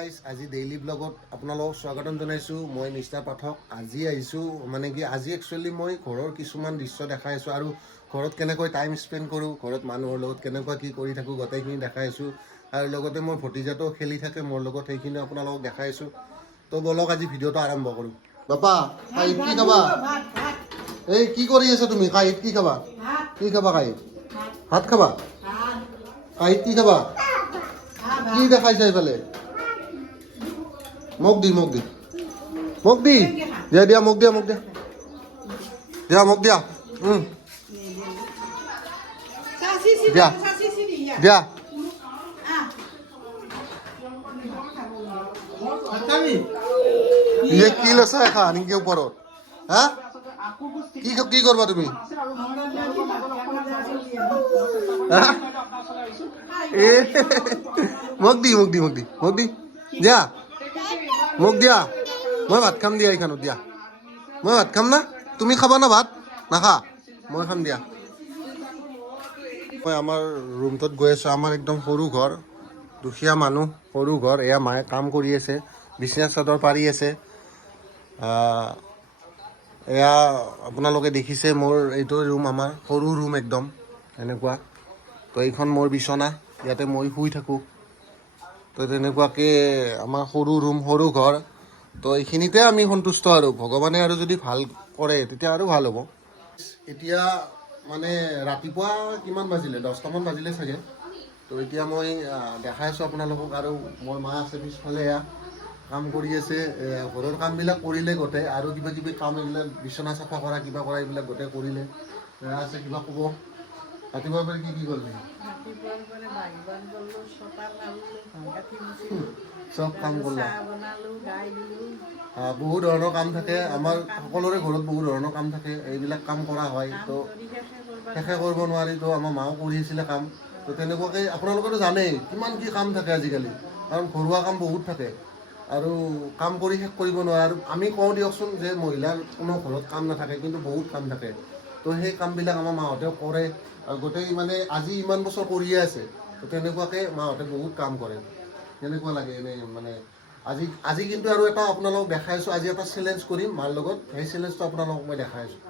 Guys আজি daily ব্লগত আপোনালোকক স্বাগতম জনাইছোঁ। মই নিষ্ঠা পাঠক। আজি আহিছোঁ মানে কি আজি একচুৱেলি মই ঘৰৰ কিছুমান দৃশ্য দেখাই আছোঁ আৰু ঘৰত কেনেকৈ টাইম স্পেণ্ড কৰোঁ, ঘৰত মানুহৰ লগত কেনেকুৱা কি কৰি থাকোঁ গোটেইখিনি দেখাই আছোঁ আৰু লগতে মোৰ ভতিজাটো খেলি থাকে মোৰ লগত, সেইখিনি আপোনালোকক দেখাই আছোঁ। তো বলক আজি ভিডিঅ'টো আৰম্ভ কৰোঁ। বাপা কাঁহীত কি খাবা? এই কি কৰি আছা তুমি? কাঁহীত কি খাবা? কি খাবা কাঁহীত? ভাত খাবা? কাঁহীত কি খাবা? কি দেখাইছা এইফালে? মোক দি দিয়া দিয়া মোক দিয়া দিয়া মোক দিয়া দিয়া দিয়া ইয়ে কি লৈছা এখা নেকি ওপৰত? হা কি কি কৰবা তুমি? মোক দি দিয়া মোক দিয়া। মই ভাত খাম দিয়া এইখানত দিয়া। মই ভাত খাম না? তুমি খাবা না ভাত? নাখা? মই খাম দিয়া। মই আমাৰ ৰুমটোত গৈ আছোঁ। আমাৰ একদম সৰু ঘৰ, দুখীয়া মানুহ, সৰু ঘৰ। এয়া মায়ে কাম কৰি আছে, বিচনা চাদৰ পাৰি আছে। এয়া আপোনালোকে দেখিছে মোৰ এইটো ৰুম, আমাৰ সৰু ৰুম একদম এনেকুৱা। তো এইখন মোৰ বিচনা, ইয়াতে মই শুই থাকোঁ। তো তেনেকুৱাকৈ আমাৰ সৰু ৰুম, সৰু ঘৰ। তো এইখিনিতে আমি সন্তুষ্ট আৰু ভগৱানে আৰু যদি ভাল কৰে তেতিয়া আৰু ভাল হ'ব। এতিয়া মানে ৰাতিপুৱা কিমান বাজিলে? 10টামান বাজিলে চাগে। তো এতিয়া মই দেখাই আছোঁ আপোনালোকক। আৰু মোৰ মা আছে পিছফালে, এয়া কাম কৰি আছে। ঘৰৰ কামবিলাক কৰিলে গোটেই, আৰু কিবা কিবি কাম এইবিলাক বিচনা চাফা কৰা কিবা কৰা এইবিলাক গোটেই কৰিলে। এয়া আছে, কিবা ক'ব? ৰাতিপুৱাৰ পৰা কি কৰিলে? চব কাম কৰিলা? বহু ধৰণৰ কাম থাকে, আমাৰ সকলোৰে ঘৰত বহু ধৰণৰ কাম থাকে। এইবিলাক কাম কৰা হয়, তো শেষে কৰিব নোৱাৰি। তো আমাৰ মাও কৰি আছিলে কাম। তো তেনেকুৱাকৈ আপোনালোকেতো জানেই কিমান কি কাম থাকে আজিকালি, কাৰণ ঘৰুৱা কাম বহুত থাকে আৰু কাম কৰি শেষ কৰিব নোৱাৰে। আৰু আমি কওঁ দিয়কচোন যে মহিলাৰ কোনো ঘৰত কাম নাথাকে, কিন্তু বহুত কাম থাকে। তো সেই কামবিলাক আমাৰ মাহঁতেও কৰে আৰু গোটেই মানে আজি ইমান বছৰ কৰিয়ে আছে। তো তেনেকুৱাকৈ মাহঁতে বহুত কাম কৰে। কেনেকুৱা লাগে এনেই মানে আজি কিন্তু আৰু এটা আপোনালোকক দেখাই আছোঁ। আজি এটা চেলেঞ্জ কৰিম মাৰ লগত, সেই চেলেঞ্জটো আপোনালোকক মই দেখাই আছোঁ।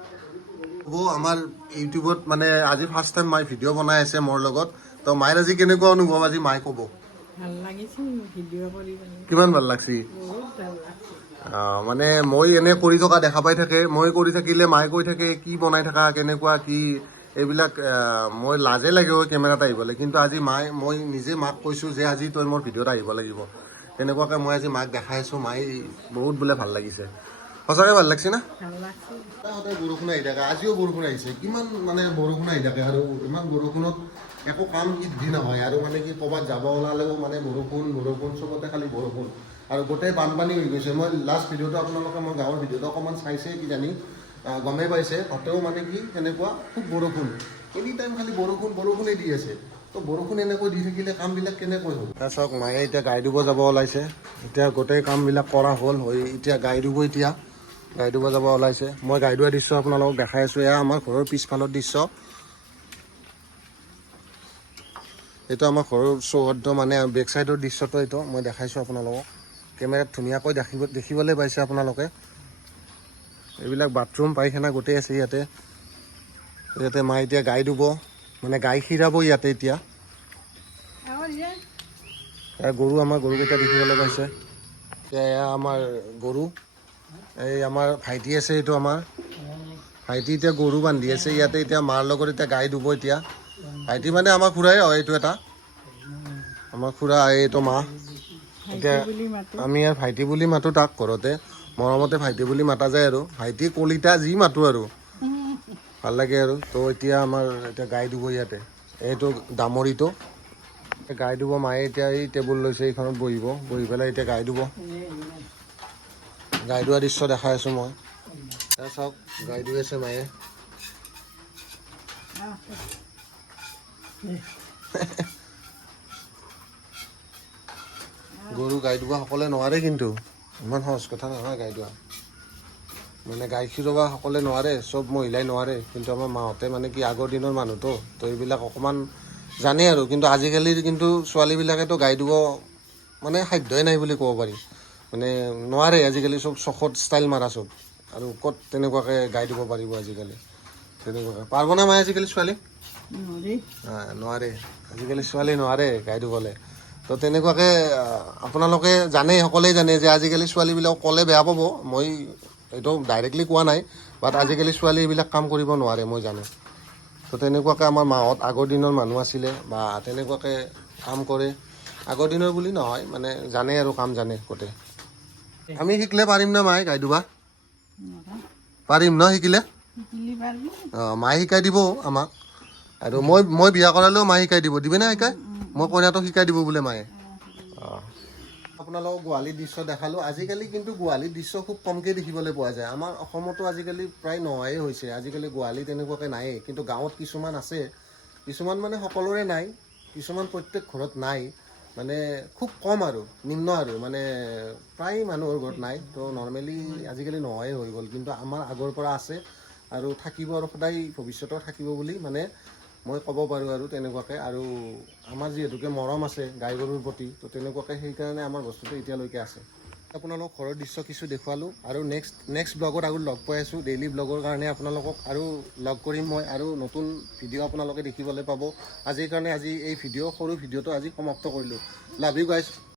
আমাৰ ইউটিউবত মানে আজি ফাৰ্ষ্ট টাইম মায়ে ভিডিঅ' বনাই আছে মোৰ লগত। তো মায়েৰ আজি কেনেকুৱা অনুভৱ আজি মায়ে ক'ব। ভাল লাগিছিল ভিডিঅ' কৰি। কিমান ভাল লাগছি? মানে মই এনে কৰি থকা দেখা পাই থাকে, মই কৰি থাকিলে মায়ে কৈ থাকে কি বনাই থাকা, কেনেকুৱা কি এইবিলাক। মই লাজে লাগে কেমেৰাত আহিবলৈ, কিন্তু আজি মই নিজে মাক কৈছোঁ যে আজি তই মোৰ ভিডিঅ'ত আহিব লাগিব। তেনেকুৱাকৈ মই আজি মাক দেখাই আছোঁ। মায়ে বহুত বোলে ভাল লাগিছে। সঁচাকৈ ভাল লাগছে না? সদায় বৰষুণ আহি থাকে, আজিও বৰষুণ আহিছে। কিমান মানে বৰষুণ আহি থাকে আৰু ইমান বৰষুণত একো কাম সিদ্ধি নহয়। আৰু মানে কি ক'ৰবাত যাব ওলালেও মানে বৰষুণ চবতে খালি বৰষুণ আৰু গোটেই বানপানী হৈ গৈছে। মই লাষ্ট ভিডিঅ'টো আপোনালোকে মোৰ গাঁৱৰ ভিডিঅ'টো অকণমান চাইছে কিজানি, গমেই পাইছে। তাতেও মানে কি সেনেকুৱা খুব বৰষুণ, এনি টাইম খালি বৰষুণেই দি আছে। তো বৰষুণ এনেকৈ দি থাকিলে কামবিলাক কেনেকৈ হ'ব? তাৰ চাওক মায়ে এতিয়া গাই ধুব যাব ওলাইছে। এতিয়া গোটেই কামবিলাক কৰা হ'ল, এতিয়া গাই ধুব যাব ওলাইছে। মই গাই ধোৱা দৃশ্য আপোনালোকক দেখাই আছোঁ। এয়া আমাৰ ঘৰৰ পিছফালৰ দৃশ্য। এইটো আমাৰ ঘৰৰ চৌহদ, মানে বেক চাইডৰ দৃশ্যটো এইটো মই দেখাইছোঁ আপোনালোকক। কেমেৰাত ধুনীয়াকৈ দেখিবলৈ পাইছে আপোনালোকে। এইবিলাক বাথৰুম পায়খানা গোটেই আছে ইয়াতে মায়ে এতিয়া গাই ধুব, মানে গাই খীৰাব ইয়াতে। এতিয়া গৰু, আমাৰ গৰুকেইটা দেখিবলৈ পাইছে। এতিয়া এয়া আমাৰ গৰু, এই আমাৰ ভাইটি আছে, এইটো আমাৰ ভাইটি এতিয়া গৰু বান্ধি আছে ইয়াতে। এতিয়া মাৰ লগত এতিয়া গাই ধুব। এতিয়া ভাইটি মানে আমাৰ খুৰাই হয়, এইটো এটা আমাৰ খুৰা, এইটো মা। এতিয়া আমি ইয়াৰ ভাইটি বুলি মাতোঁ তাক, ঘৰতে মৰমতে ভাইটি বুলি মাতা যায় আৰু ভাইটি কলিতা যি মাতোঁ আৰু ভাল লাগে আৰু। তো এতিয়া আমাৰ এতিয়া গাই ধুব ইয়াতে, এইটো দামৰিটো গাই ধুব মায়ে। এতিয়া এই টেবুল লৈছে, এইখনত বহি পেলাই এতিয়া গাই ধুব। গাই ধোৱা দৃশ্য দেখাই আছোঁ মই। চাওক গাই ধুই আছে মায়ে। গৰু গাই ধুবা সকলোৱে নোৱাৰে, কিন্তু ইমান সহজ কথা নহয় গাই ধোৱা। মানে গাই খীৰাব সকলোৱে নোৱাৰে, চব মহিলাই নোৱাৰে। কিন্তু আমাৰ মাহঁতে মানে কি আগৰ দিনৰ মানুহতো, তো এইবিলাক অকণমান জানে আৰু। কিন্তু আজিকালিৰ কিন্তু ছোৱালীবিলাকেতো গাই ধুব মানে সাধ্যই নাই বুলি ক'ব পাৰি মানে নোৱাৰে আজিকালি চব চখত ষ্টাইল মাৰা চব আৰু ক'ত তেনেকুৱাকৈ গাই দিব পাৰিব আজিকালি তেনেকুৱাকৈ পাৰবনে মায়ে আজিকালি ছোৱালী নৰে নোৱাৰে আজিকালি ছোৱালী নোৱাৰে গাই দিবলৈ তো তেনেকুৱাকৈ আপোনালোকে জানে সকলোৱে জানে যে আজিকালি ছোৱালীবিলাক ক'লে বেয়া পাব মই এইটো ডাইৰেক্টলি কোৱা নাই বাট আজিকালি ছোৱালী এইবিলাক কাম কৰিব নোৱাৰে মই জানো তো তেনেকুৱাকৈ আমাৰ মাহঁত আগৰ দিনৰ মানুহ আছিলে বা তেনেকুৱাকৈ কাম কৰে আগৰ দিনৰ বুলি নহয় মানে জানে আৰু কাম জানে গোটেই আমি শিকিলে পাৰিম না মায়ে গাই দিবা নৰা পাৰিম ন শিকিলে শিকিলি পাৰবি মায়ে শিকাই দিব আমাক আৰু মই বিয়া কৰালেও মায়ে শিকাই দিব দিবি না শিকাই মই কইনাটোক শিকাই দিব বোলে মায়ে আপোনালোকক গোহালিৰ দৃশ্য দেখালোঁ আজিকালি কিন্তু গোহালিৰ দৃশ্য খুব কমকৈ দেখিবলৈ পোৱা যায় আমাৰ অসমতো আজিকালি প্ৰায় নোহোৱাই হৈছে আজিকালি গোহালি তেনেকুৱাকৈ নায়েই কিন্তু গাঁৱত কিছুমান আছে কিছুমান মানে সকলোৰে নাই কিছুমান প্ৰত্যেক ঘৰত নাই মানে খুব কম আৰু নিম্ন আৰু মানে প্ৰায় মানুহৰ ঘৰত নাই তো নৰ্মেলি আজিকালি নোহোৱাই হৈ গ'ল কিন্তু আমাৰ আগৰ পৰা আছে আৰু থাকিব আৰু সদায় ভৱিষ্যতেও থাকিব বুলি মানে মই ক'ব পাৰোঁ আৰু তেনেকুৱাকৈ আৰু আমাৰ যিহেতুকে মৰম আছে গাই গৰুৰ প্ৰতি তো তেনেকুৱাকৈ সেইকাৰণে আমাৰ বস্তুটো এতিয়ালৈকে আছে আপোনালোকক ঘৰৰ দৃশ্য কিছু দেখুৱালোঁ আৰু নেক্সট ব্লগত আৰু লগ পাই আছোঁ ডেইলি ব্লগৰ কাৰণে আপোনালোকক আৰু লগ কৰিম মই আৰু নতুন ভিডিঅ' আপোনালোকে দেখিবলৈ পাব আজিৰ কাৰণে আজি এই সৰু ভিডিঅ'টো আজি সমাপ্ত কৰিলোঁ লাভ ইউ গাইজ